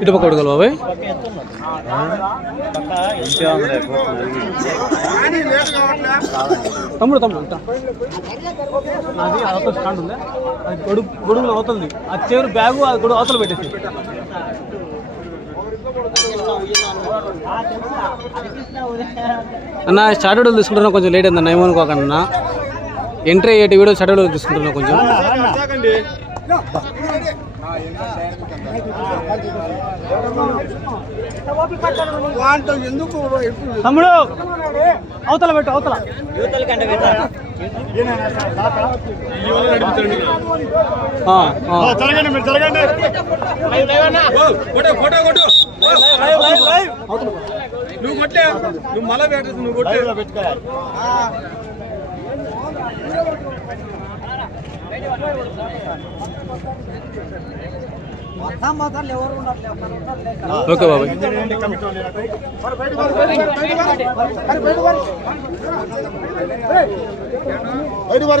ఇటు పక్క అడగలు బాబాయ్. తమ్ముడు తమ్ముడు అది అవతల స్టాండ్ ఉందా. అది గొడుగు గొడుగులో అవుతుంది ఆ చేరు బ్యాగు అది గొడుగు అవతల పెట్టేసి. అన్న స్టార్ట్ వీడియోలు తీసుకుంటున్నా కొంచెం లేట్ అయిందన్న ఏమనుకోకండి అన్న. ఎంట్రీ అయ్యేటి వీడియో స్టార్ట్ వీడియోలు తీసుకుంటున్నా కొంచెం. తమ్ముడు అవతల పెట్టు అవతల. ఆ, ఆ. నువ్వు కొట్టే నువ్వు మళ్ళా పెట్టదు నువ్వు కొట్టే. ఓకే బాబాయ్. బయట బయట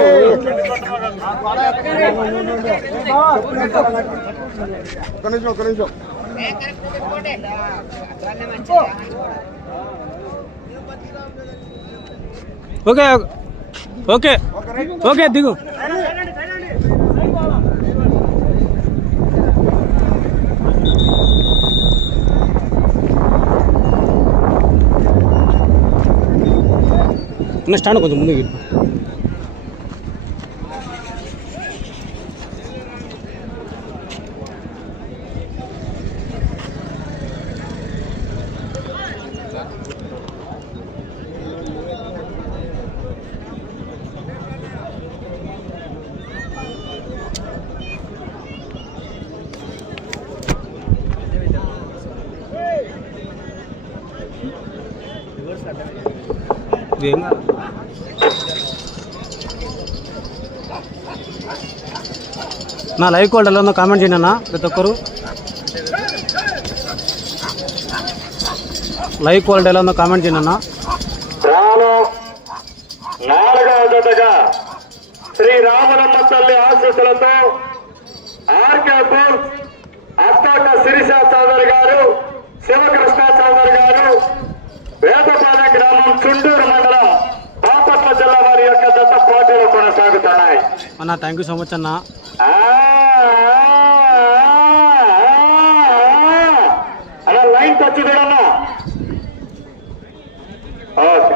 ఒక్క నిమిషం ఒక్క నిమిషం ఓకే. ఓకే. ఓకే దిగు. స్టాండ్ కొంచెం ముందుకు ఇటు. నా లైవ్ కాల్ ఎలా ఉందో కామెంట్ చేయండి అన్న ప్రతి ఒక్కరు లైవ్ క్వాలిటీ ఎలా ఉందో కామెంట్ చేయండి అన్న నాలుగవ జతగా శ్రీ రామరమ్మ తల్లి ఆశీస్సులతో ఆర్కేపూర్ అత్తాక శిరీష చౌదరి గారు శివకృష్ణ చౌదరి గారు వేద గ్రామం చుండూరు మండలం బాపట్ల జిల్లా వారి యొక్క జత పోటీలు కొనసాగుతున్నాయి. అన్న థ్యాంక్ యూ సో మచ్ అన్న. అలా లైన్ టచ్ ఓకే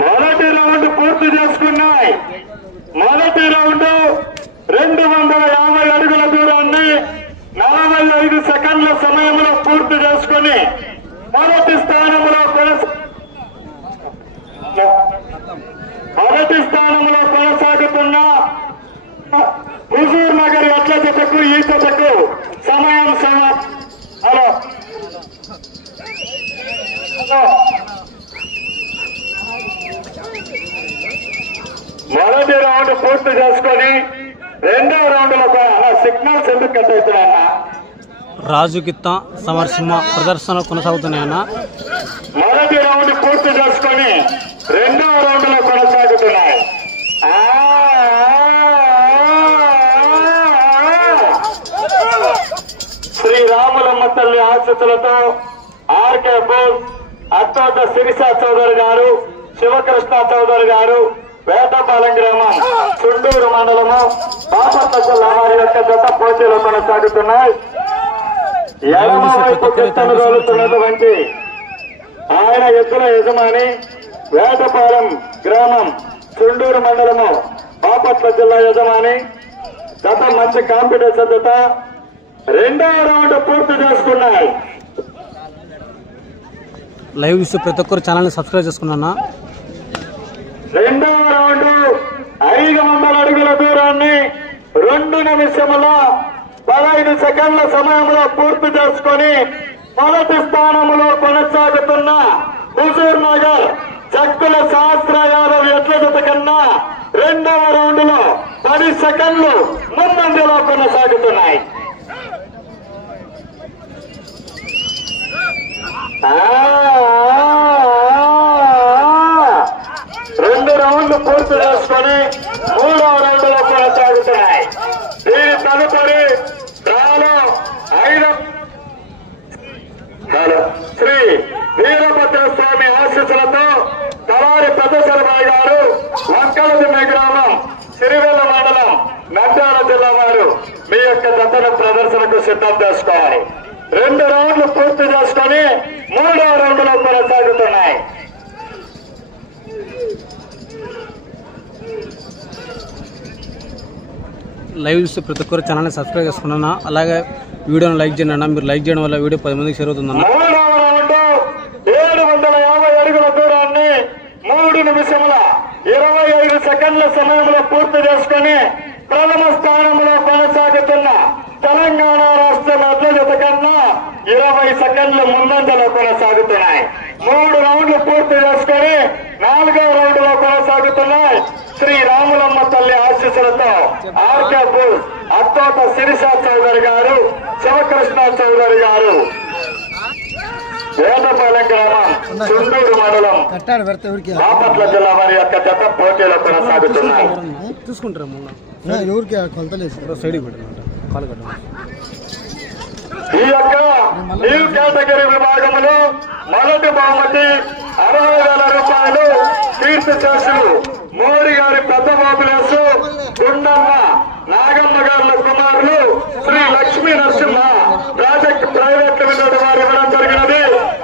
మొదటి రౌండ్ పూర్తి చేసుకున్నాయి మొదటి రౌండ్ రెండు వందల యాభై అడుగుల దూరాన్ని నలభై ఐదు సెకండ్ల సమయంలో పూర్తి చేసుకుని మొదటి స్థానంలో కొనసా మొదటి స్థానంలో కొనసాగుతున్న హుజూర్ నగర్ ఎట్ల జతకు ఈ జతకు సమయం సమ హలో హలో మొదటి రౌండ్ పూర్తి చేసుకొని రెండో రౌండ్లో సిగ్నల్స్ ఎందుకు కట్ అవుతున్నాయన్నా రాజు గిత్త సమరసింహ ప్రదర్శన కొనసాగుతున్నాయన్న. మొదటి రౌండ్ పూర్తి చేసుకొని రెండవ రౌండ్లో కొనసాగుతున్నాయి. ఆ, శ్రీ రాములమ్మ తల్లి ఆశీస్సులతో ఆర్కే బోస్ అత్తోట శిరీష చౌదరి గారు శివకృష్ణ చౌదరి గారు వేటపాలెం గ్రామం చుండూరు మండలము బాపట్ల జిల్లా వారి యొక్క జత పోటీలు కొనసాగుతున్నాయి. కిత్తను తోలుతున్నటువంటి ఆయన ఎద్దుల యజమాని వేటపాలెం గ్రామం చుండూరు మండలము బాపట్ల జిల్లా యజమాని. గత మంచి కాంపిటీషన్ జత రెండవ రౌండ్ పూర్తి చేసుకున్నాయి. లైవ్ చూస్తే ప్రతి ఒక్కరు ఛానల్ని సబ్స్క్రైబ్ చేసుకున్నా రెండవ రౌండ్ ఐదు వందల అడుగుల దూరాన్ని రెండు నిమిషముల సెకండ్ల సమయంలో పూర్తి చేసుకొని మొదటి స్థానంలో కొనసాగుతున్న హుజూర్ నగర్ చక్కుల శాస్త్ర యాదవ్ ఎట్ల జత కన్నా రెండవ రౌండ్లో పది సెకండ్లు ముందంజలో కొనసాగుతున్నాయి. రెండు రౌండ్లు పూర్తి చేసుకొని మూడవ రౌండ్లో కొనసాగుతున్నాయి. దీని తదుపరి ఐదు హలో. శ్రీ వీరభద్ర స్వామి ఆశీస్సులతో తలారి పెద్ద సరబాయి గారు వంకలదిమ్మ గ్రామం సిరివెల్ల మండలం నంద్యాల జిల్లా వారు మీ యొక్క దత్తన ప్రదర్శనకు సిద్ధం చేసుకోవాలి రెండు రౌండ్లు పూర్తి చేసుకొని మూడవ రౌండ్లో కొనసాగుతున్నాయి లైవ్ చూస్తే ప్రతి ఒక్కరు ఛానల్ని సబ్స్క్రైబ్ చేసుకున్నా అలాగే వీడియోని లైక్ చేయండి అన్న. మీరు లైక్ చేయడం వల్ల వీడియో పది మందికి షేర్ అవుతుందన్న. ఏడు వందల యాభై అడుగుల దూరాన్ని మూడు నిమిషముల ఇరవై ఐదు సెకండ్ల సమయంలో పూర్తి చేసుకొని ప్రథమ స్థానంలో కొనసాగుతున్న తెలంగాణ రాష్ట్రం అధ్యక్షత కన్నా ఇరవై సెకండ్లు ముందంజలో కొనసాగుతున్నాయి. మూడు రౌండ్లు పూర్తి చేసుకొని నాలుగో కొనసాగుతున్నాయి శ్రీ రాములమ్మ తల్లి ఆశీస్సులతో ఆర్కే బూస్ అత్తోట శిరీష చౌదరి గారు శివకృష్ణ చౌదరి గారు. వేదపాలెం గ్రామం చుండూరు మండలం బాపట్ల జిల్లా వారి యొక్క జత పోటీలు కొనసాగుతున్నాయి. చూసుకుంటారా మొన్న? ఎవరికి కొలతలేదు కాలు కట్టండి ఈ యొక్క న్యూ కేటగిరీ విభాగంలో మొదటి బహుమతి అరవై వేల రూపాయలు కీర్తి చేసులు మోడీ గారి పెద్ద బాబులేసు గుండమ్మ నాగమ్మ గారి కుమారులు Shri Lakshmi Narasimha project private limited వారు ఇవ్వడం జరిగినది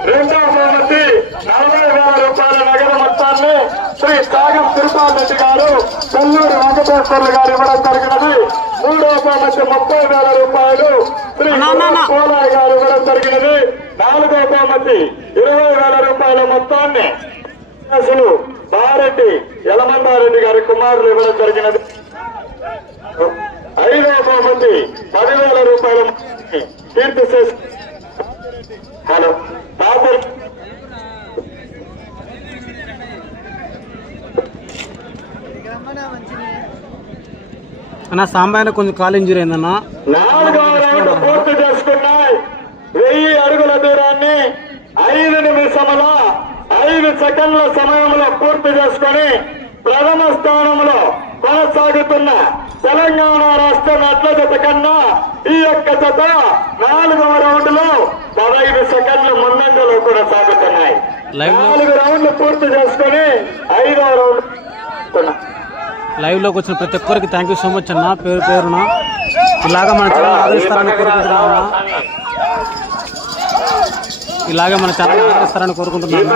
రెండవ బహుమతి నలభై వేల రూపాయల నగదు మొత్తాన్ని శ్రీ త్యాగం తిరుపాల్ రెడ్డి గారు కొల్లూరు వెంకటేశ్వర్లు గారు ఇవ్వడం జరిగినది. మూడవ బహుమతి ముప్పై వేల రూపాయలు శ్రీ పోలాయ్ గారు ఇవ్వడం జరిగినది. నాలుగో బహుమతి ఇరవై వేల రూపాయల మొత్తాన్ని అసలు బారెడ్డి యలమందారెడ్డి గారి కుమారులు ఇవ్వడం జరిగినది. ఐదవ బహుమతి పదివేల రూపాయల కీర్తి హలో బాబు అన్న సాంబాయిన కొంచెం కాలు ఇంజరీ అయిందన్న పూర్తి చేసుకున్నాయి వెయ్యి అడుగుల దూరాన్ని ఐదు నిమిషముల ఐదు సెకండ్ల సమయంలో పూర్తి చేసుకొని ప్రథమ స్థానంలో కొనసాగుతున్న తెలంగాణ రాష్ట్ర నట్ల జత కన్నా ఈ యొక్క జత నాలుగవ రౌండ్లో పదహైదు సెకండ్ల ముందంజలో కొనసాగుతున్నాయి లో నాలుగు రౌండ్లు పూర్తి చేసుకొని ఐదవ రౌండ్. లైవ్లోకి వచ్చిన ప్రతి ఒక్కరికి థ్యాంక్ యూ సో మచ్ అన్న. పేరు పేరున ఇలాగా మన ఛానల్ ఆదరిస్తారని కోరుకుంటున్నాను ఇలాగే మన ఛానల్ ఆదరిస్తారని కోరుకుంటున్నాను అన్న.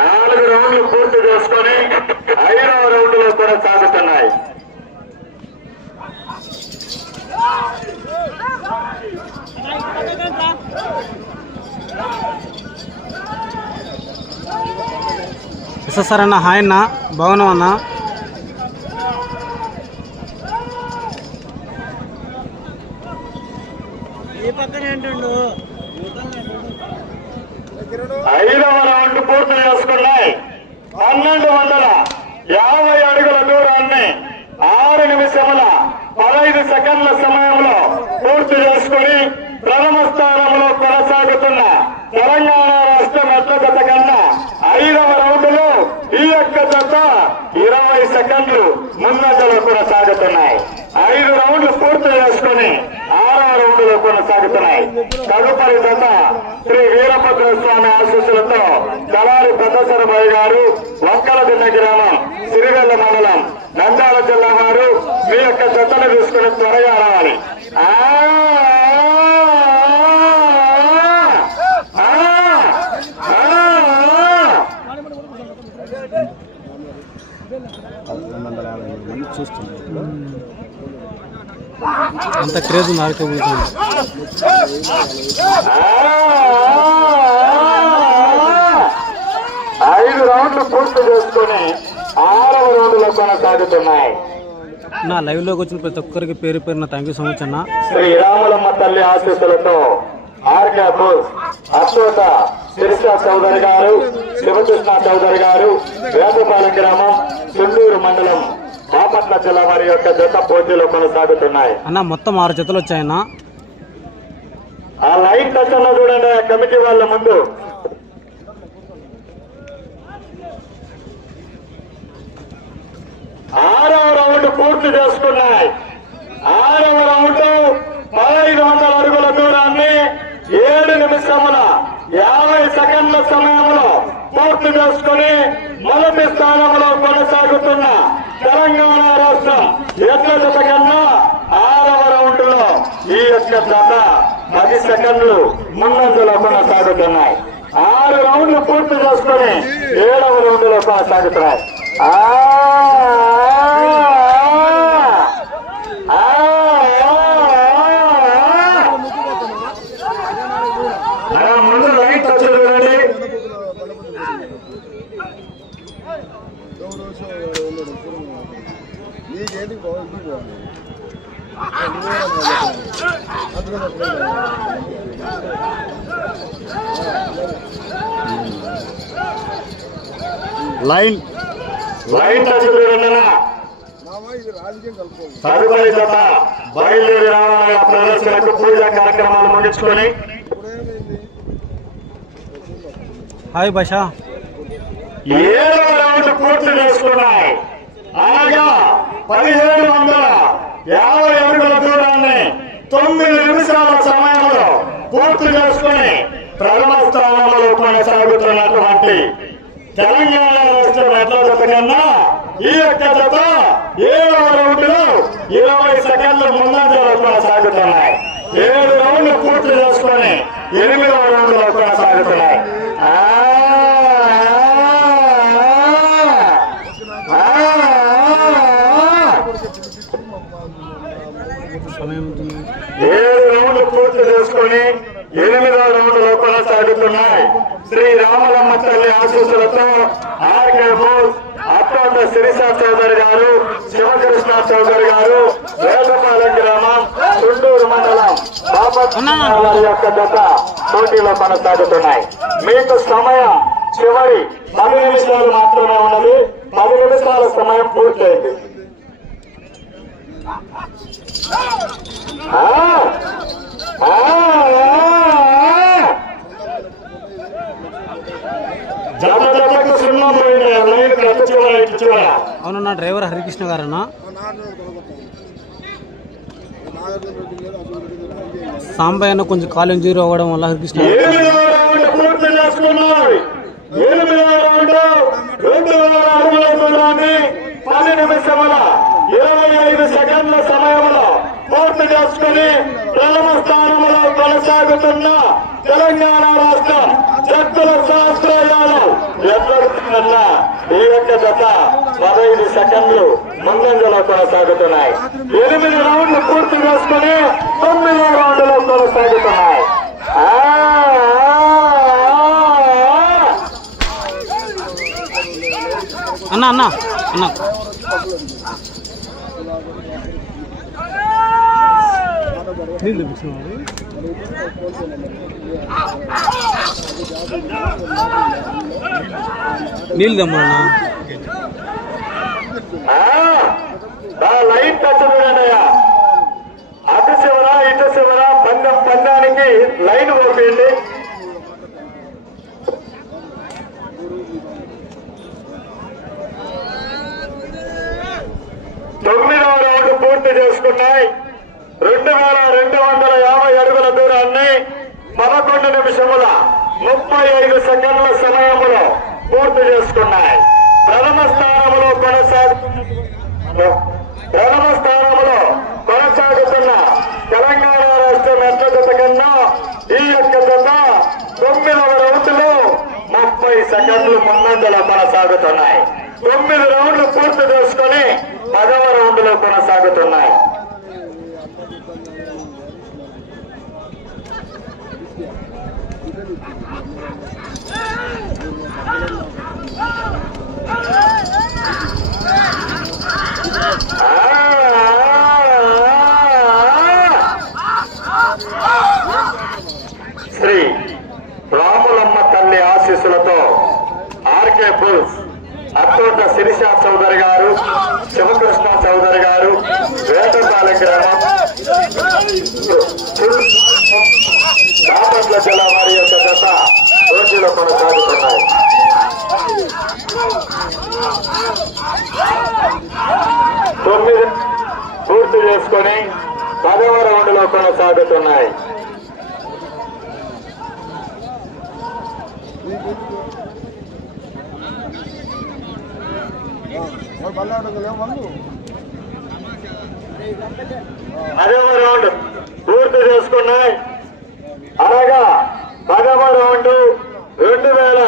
నాలుగు రౌండ్లు పూర్తి చేసుకొని ఐదవ ఎస్ఎస్ఆర్ అన్న. హాయ్ అన్న? బాగున్నాం అన్న ఐదవ రౌండ్ పూర్తి చేసుకున్నాయి. పన్నెండు వందల యాభై అడుగుల దూరాన్ని ఆరు నిమిషముల పదహైదు సెకండ్ల సమయంలో పూర్తి చేసుకుని ప్రథమ స్థానంలో కొనసాగుతున్న తెలంగాణ రాష్ట్ర మెట్ల జత కన్నా ఐదవ రౌండ్లో ఈ యొక్క జత ఇరవై సెకండ్లు ముందంజలో కొనసాగుతున్నాయి ఐదు రౌండ్లు పూర్తి చేసుకుని ఆరవ రౌండ్లో కొనసాగుతున్నాయి జరుగుతున్నాయి తదుపరి దశ శ్రీ వీరభద్ర స్వామి ఆశీస్సులతో కలారి పెద్దసరమయ్య గారు వంకల గ్రామం సిరివెల్ల మండలం నంద్యాల జిల్లా వారు మీ యొక్క జతను తీసుకుని త్వరగా రావాలి. ఆ, అంత క్రేజ్ నాకే ఉంటుంది ఐదు రౌండ్లు పూర్తి చేసుకుని ఆరవ రౌండ్లో కొనసాగుతున్నాయి. నా లైవ్లోకి వచ్చిన ప్రతి ఒక్కరికి పేరు పేరున థ్యాంక్ యూ సో మచ్ అన్న. శ్రీ రాములమ్మ తల్లి ఆశీస్సులతో ఆర్కే బోస్ అశోక శిరిష చౌదరి గారు శివకృష్ణ చౌదరి గారు వేదపాలెం గ్రామం చుండూరు మండలం బాపట్ల జిల్లా వారి యొక్క జత పోటీలో కొనసాగుతున్నాయి. అన్న మొత్తం ఆరు జతలు వచ్చాయన్న. ఆ లైట్ టచ్ చూడండి ఆ కమిటీ వాళ్ళ ముందు. ఆరవ రౌండ్ పూర్తి చేసుకున్నాయి. ఆరవ రౌండ్ పదహైదు వందల అడుగుల దూరాన్ని ఏడు నిమిషముల యాభై సెకండ్ల సమయంలో పూర్తి చేసుకుని మొదటి స్థానంలో కొనసాగుతున్న తెలంగాణ రాష్ట్రం ఎట్ల జత కన్నా ఆరవ రౌండ్లో ఈ యొక్క జత పది సెకండ్లు ముందంజలో కొనసాగుతున్నాయి. ఆరు రౌండ్లు పూర్తి చేసుకుని ఏడవ రౌండ్లో కొనసాగుతున్నాయి. ఆ! ఆ, ముందు లైన్ టచ్ చూడండి నీకేంటి బాగుంది. లైన్. లైన్ టచ్ చూడండి మామ ఇది రాజకీయం కలుపుకోండి తదుపరి జత బయలుదేరి రావాలని ప్రదర్శనకు పూజా కార్యక్రమాలు ముగించుకొని హాయ్ భాషా. ఏడవ రౌండ్ పూర్తి చేసుకున్నాయి. అనగా పదిహేడు వందల యాభై అడుగుల దూరాన్ని తొమ్మిది నిమిషాల సమయంలో పూర్తి చేసుకుని ప్రథమ స్థానంలో కొనసాగుతున్నటువంటి తెలంగాణ రాష్ట్రం ఎట్ల కన్నా ఈ యొక్క జత ఏడవ రౌండ్లు ఇరవై సెకండ్ల ముందంజలో కొనసాగుతున్నాయి. ఏడు రౌండ్లు పూర్తి చేసుకుని ఎనిమిదవ రౌండ్లో కొనసాగుతున్నాయి ఆ, ఆ, ఆ, సమయం ఉంటుంది ఏడు రౌండ్లు చేసుకుని ఎనిమిదవ రౌండ్లో కొనసాగుతున్నాయి శ్రీ రామలమ్మ తల్లి ఆశీస్సులతో ఆర్కే బోస్ అత్తోట శిరీష చౌదరి గారు శివకృష్ణ చౌదరి గారు వేదపాలెం గ్రామం చుండూరు మండలం బాపట్ల యొక్క జత పోటీలో కొనసాగుతున్నాయి. మీకు సమయం చివరి పది నిమిషాలు మాత్రమే ఉన్నది. పది నిమిషాల సమయం పూర్తయింది. ఆ! అవునన్న డ్రైవర్ హరికృష్ణ గారన్నా సాంబయ్య అన్న కొంచెం కాలు ఇంజూరీ అవ్వడం వల్ల హరికృష్ణ ఇరవై ఐదు సెకండ్ల సమయంలో పూర్తి చేసుకుని ప్రథమ స్థానంలో కొనసాగుతున్న తెలంగాణ రాష్ట్రం శక్తుల శాస్త్రయాలు ఎన్నడుతున్న ఈ యొక్క జత పదహైదు సెకండ్లు ముందంజలో కొనసాగుతున్నాయి. ఎనిమిది రౌండ్లు పూర్తి చేసుకుని తొమ్మిదో రౌండ్లో కొనసాగుతున్నాయి. అన్న అన్న అన్న. నీళ్ళు తెప్పించినావా? నీళ్ళు తెమ్మన్నా? ఆ, లైన్ చూడండియా అటు చివర ఇటు చివర పందెం పందానికి లైన్ ఓపేయండి. తొమ్మిదవ రౌండ్ పూర్తి చేసుకున్నాయి. రెండు వేల రెండు వందల యాభై అడుగుల దూరాన్ని పదకొండు నిమిషముల ముప్పై ఐదు సెకండ్ల సమయంలో పూర్తి చేసుకున్నాయి. ప్రథమ స్థానంలో కొనసాగుతున్న ప్రథమ స్థానంలో కొనసాగుతున్న తెలంగాణ రాష్ట్ర మెట్ల జత కన్నా ఈ యొక్క జత తొమ్మిదవ రౌండ్లో ముప్పై సెకండ్లు ముందంజల కొనసాగుతున్నాయి. తొమ్మిది రౌండ్లు పూర్తి చేసుకుని పదవ రౌండ్లో కొనసాగుతున్నాయి. శ్రీ రాములమ్మ తల్లి ఆశీస్సులతో ఆర్కే బుల్స్ అత్తోట శిరిష చౌదరి గారు శివకృష్ణ చౌదరి గారు వేటపాలెం గ్రామం బాపట్ల జిల్లా వారి యొక్క గత రోజులో కొనసాగుతున్నాయి. చేసుకుని పదవ రౌండ్లో కొనసాగుతున్నాయి. పదవ రౌండ్ పూర్తి చేసుకున్నాయి. అనగా పదవ రౌండ్ రెండు వేల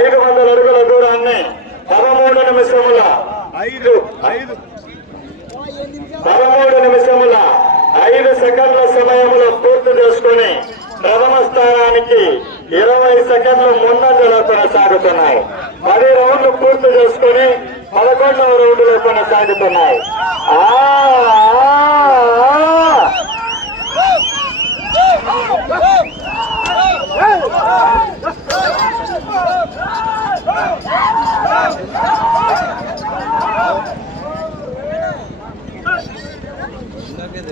ఐదు వందల అడుగుల దూరాన్ని పదమూడు నిమిషముల ఐదు ఐదు. పదమూడు నిమిషముల ఐదు సెకండ్ల సమయంలో పూర్తి చేసుకుని ప్రథమ స్థానానికి ఇరవై సెకండ్లు ముందంజలో కొనసాగుతున్నాయి పది రౌండ్లు పూర్తి చేసుకుని పదకొండవ రౌండ్లో కొనసాగుతున్నాయి. ఆ, ఆ, ఆ.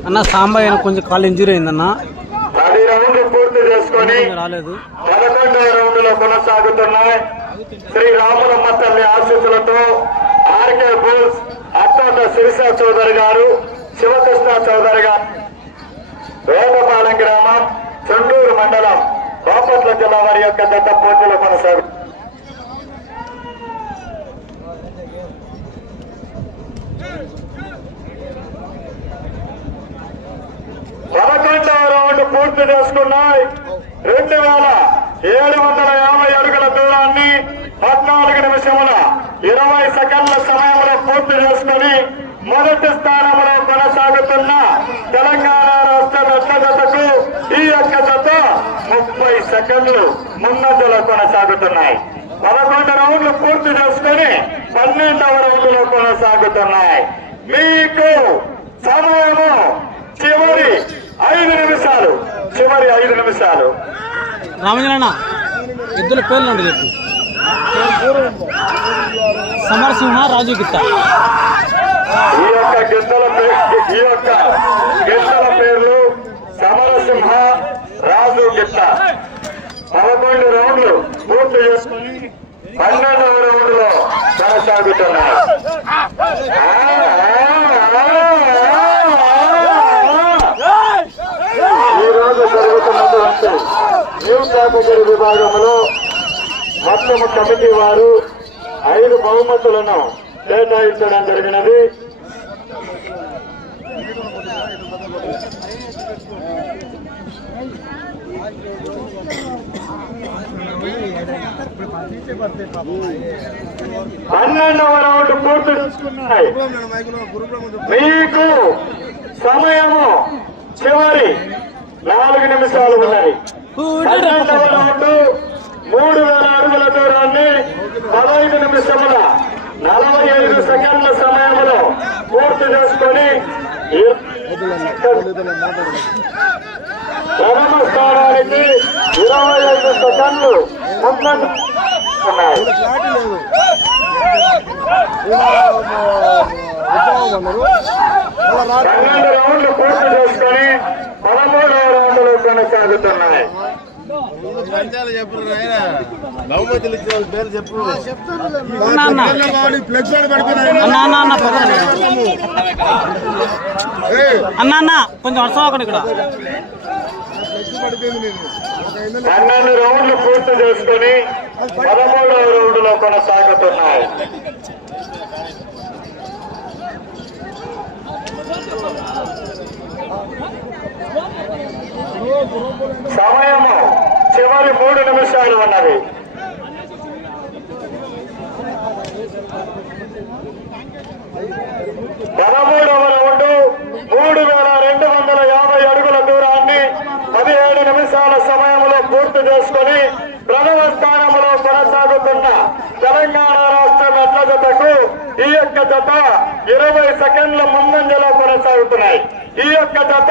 అన్న సాంబయ్య కొంచెం కాలు ఇంజూరీ అయిందన్న. పది రౌండ్లు పూర్తి చేసుకొని రాలేదు. పదకొండవ రౌండ్లో కొనసాగుతున్నాయి. శ్రీ రాములమ్మ తల్లి ఆశీస్సులతో ఆర్కే బుల్స్ అత్తోట శిరీష చౌదరి గారు శివకృష్ణ చౌదరి గారు. వేదపాలెం గ్రామం చెండూరు మండలం బాపట్ల జిల్లా వారి యొక్క జత పోటీలో కొనసాగు పదకొండవ రౌండ్ పూర్తి చేసుకున్నాయి. రెండు వేల ఏడు వందల యాభై అడుగుల దూరాన్ని పద్నాలుగు నిమిషముల ఇరవై సెకండ్ల సమయంలో పూర్తి చేసుకుని మొదటి స్థానంలో కొనసాగుతున్న తెలంగాణ రాష్ట్ర రత్న జతకు ఈ యొక్క జత ముప్పై సెకండ్లు ముందంజలో కొనసాగుతున్నాయి. పదకొండు రౌండ్లు పూర్తి చేసుకుని పన్నెండవ రౌండ్లో కొనసాగుతున్నాయి. మీకు సమయము చివరి ఐదు నిమిషాలు. చివరి ఐదు నిమిషాలు. రామజన ఇద్దరు పేర్లు అండి చెప్పు సమరసింహ రాజు గిత్త ఈ యొక్క గిద్దల ఈ యొక్క గిద్దల పేర్లు సమరసింహ రాజు గిత్త పదకొండు రౌండ్లు పూర్తి చేసుకుని పన్నెండవ రౌండ్లో కొనసాగుతున్నాయి ఆ, ఆ, ఆ, ఆ. ఈ రోజు జరుగుతున్నటువంటి న్యూ కేటగిరీ విభాగంలో మొత్తం కమిటీ వారు ఐదు బహుమతులను కేటాయించడం జరిగినది. పన్నెండవ రౌండ్ పూర్తి మీకు సమయము చివరి నాలుగు నిమిషాలు పన్నెండవ రౌండ్ మూడు వేల అడుగుల దూరాన్ని పదహైదు నిమిషముల నలభై ఐదు సెకండ్ల సమయంలో పూర్తి చేసుకొని ప్రథమ స్థానానికి ఇరవై ఐదు సెకండ్లు ఉన్నాయి పన్నెండు రౌండ్లు పూర్తి చేసుకొని కొనసాగుతున్నాయి అన్న అన్న ఫ్లెక్స్ పడిపోయినాయి అన్న అన్న అన్న పక్కన. అన్న అన్న కొంచెం అర్థం అవ్వకండి ఇక్కడ. పన్నెండు రౌండ్లు పూర్తి చేసుకుని పదమూడవ రౌండ్లో కొనసాగుతున్నాయి. సమయము చివరి మూడు నిమిషాలు ఉన్నది. పదమూడవ రౌండ్ మూడు వేల రెండు వందల యాభై అడుగుల దూరాన్ని పదిహేడు నిమిషాల సమయంలో పూర్తి చేసుకుని ప్రథమ స్థానంలో కొనసాగుతున్న తెలంగాణ రాష్ట్ర మెట్ల జతకు ఈ యొక్క జత ఇరవై సెకండ్ల ముందంజలో కొనసాగుతున్నాయి. ఈ యొక్క జత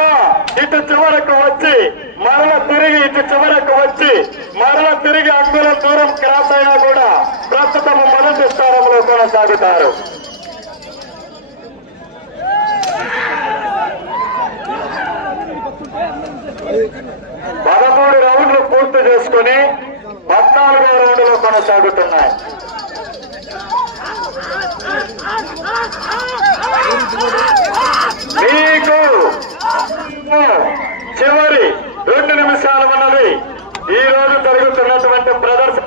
ఇటు చివరకు వచ్చి మరల తిరిగి ఇటు చివరకు వచ్చి మరల తిరిగి అంగుల దూరం క్రాస్ అయినా కూడా ప్రస్తుతం మొదటి స్థానంలో కొనసాగుతారు. పదమూడు రౌండ్లు పూర్తి చేసుకుని పద్నాలుగో రౌండ్లో కొనసాగుతున్నాయి. మీ చివరి రెండు నిమిషాలు ఉన్నది ఈ రోజు జరుగుతున్నటువంటి ప్రదర్శన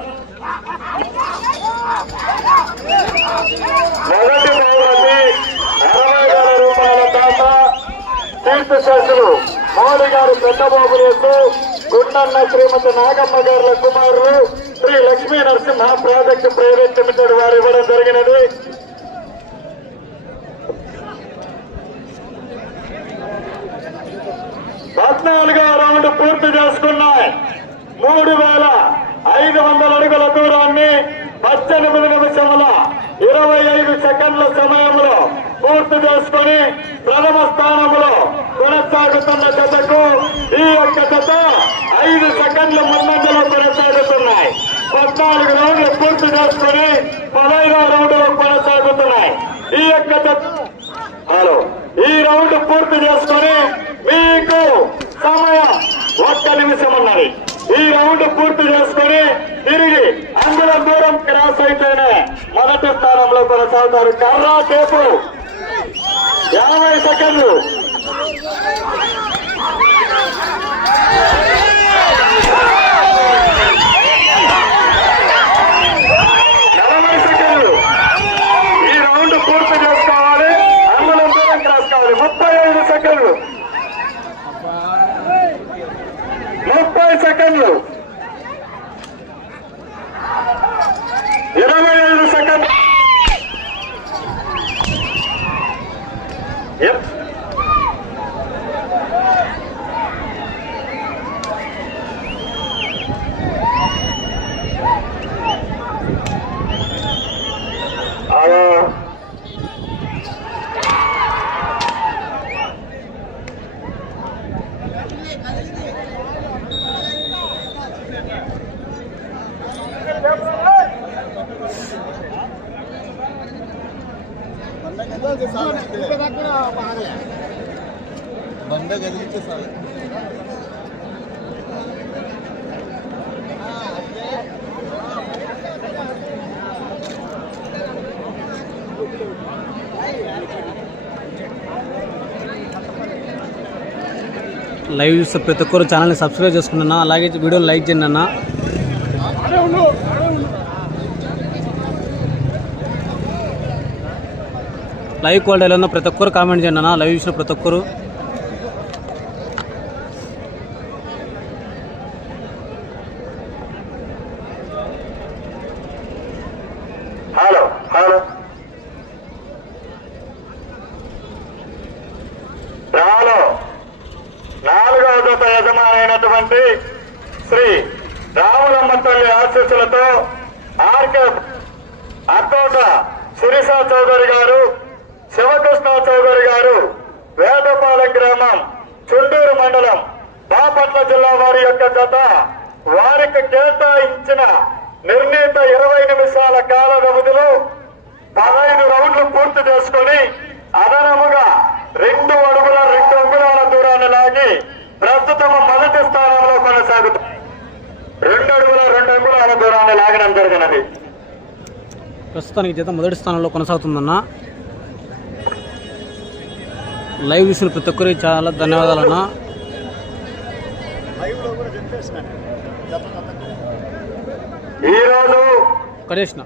మొదటి బహుమతి అరవై వేల రూపాయల దాత తీర్థశాస్త్రులు మౌలి గారు పెద్దబాబులకు గుండన్న శ్రీమతి నాగమ్మ గారుల కుమారులు Shri Lakshmi Narasimha project private limited వారు ఇవ్వడం జరిగినది. పద్నాలుగో రౌండ్ పూర్తి చేసుకున్నాయి. మూడు వేల ఐదు వందల అడుగుల దూరాన్ని పద్దెనిమిది నిమిషముల ఇరవై ఐదు సెకండ్ల సమయంలో పూర్తి చేసుకుని ప్రథమ స్థానంలో కొనసాగుతున్న జతకు ఈ ఒక్క జత ఐదు సెకండ్ల ముందంజలో కొనసాగుతున్నాయి. పద్నాలుగు రౌండ్లు పూర్తి చేసుకుని పదహైదో రౌండ్లో కొనసాగుతున్నాయి. ఈ యొక్క హలో ఈ రౌండ్ పూర్తి చేసుకొని మీకు సమయం ఒక్క నిమిషం ఉన్నది. ఈ రౌండ్ పూర్తి చేసుకొని తిరిగి అంగుళం దూరం క్రాస్ అయితేనే మొదటి స్థానంలో కొనసాగుతారు. కర్రా టేపు. యాభై సెకండ్లు రౌండ్ ముప్పై సెకండ్లు. ముప్పై సెకండ్లు. ఇరవై Yep. బండ కదిలిస్తే లైవ్ చూస్తే ప్రతి ఒక్కరు ఛానల్ని సబ్స్క్రైబ్ చేసుకున్నా అలాగే వీడియోని లైక్ చేయండి అన్న. లైవ్ క్వాలిటీలో ఉన్న ప్రతి ఒక్కరు కామెంట్ చేయండి అన్న. లైవ్ చూసిన ప్రతి ఒక్కరు హలో హలో రాలో నాలుగవ జత యజమానైనటువంటి శ్రీ రాములమ్మ తల్లి ఆశీస్సులతో ఆర్కే అత్తోట శిరీష చౌదరి గారు శివకృష్ణ చౌదరి గారు వేదపాలెం గ్రామం చుండూరు మండలం బాపట్ల జిల్లా వారి యొక్క జత. వారికి కేటాయించిన నిర్ణీత ఇరవై నిమిషాల కాల వ్యవధిలో పదహైదు రౌండ్లు పూర్తి చేసుకొని అదనముగా రెండు అడుగుల రెండు అంగుళాల దూరాన్ని లాగి ప్రస్తుతం మొదటి స్థానంలో కొనసాగుతుంది రెండు అడుగుల రెండు అంగుళాల దూరాన్ని లాగడం జరిగినది ప్రస్తుతానికి జత మొదటి స్థానంలో కొనసాగుతుందన్న. లైవ్ చూసిన ప్రతి ఒక్కరికి చాలా ధన్యవాదాలన్న. లైవ్లో ఈరోజు కడేసిన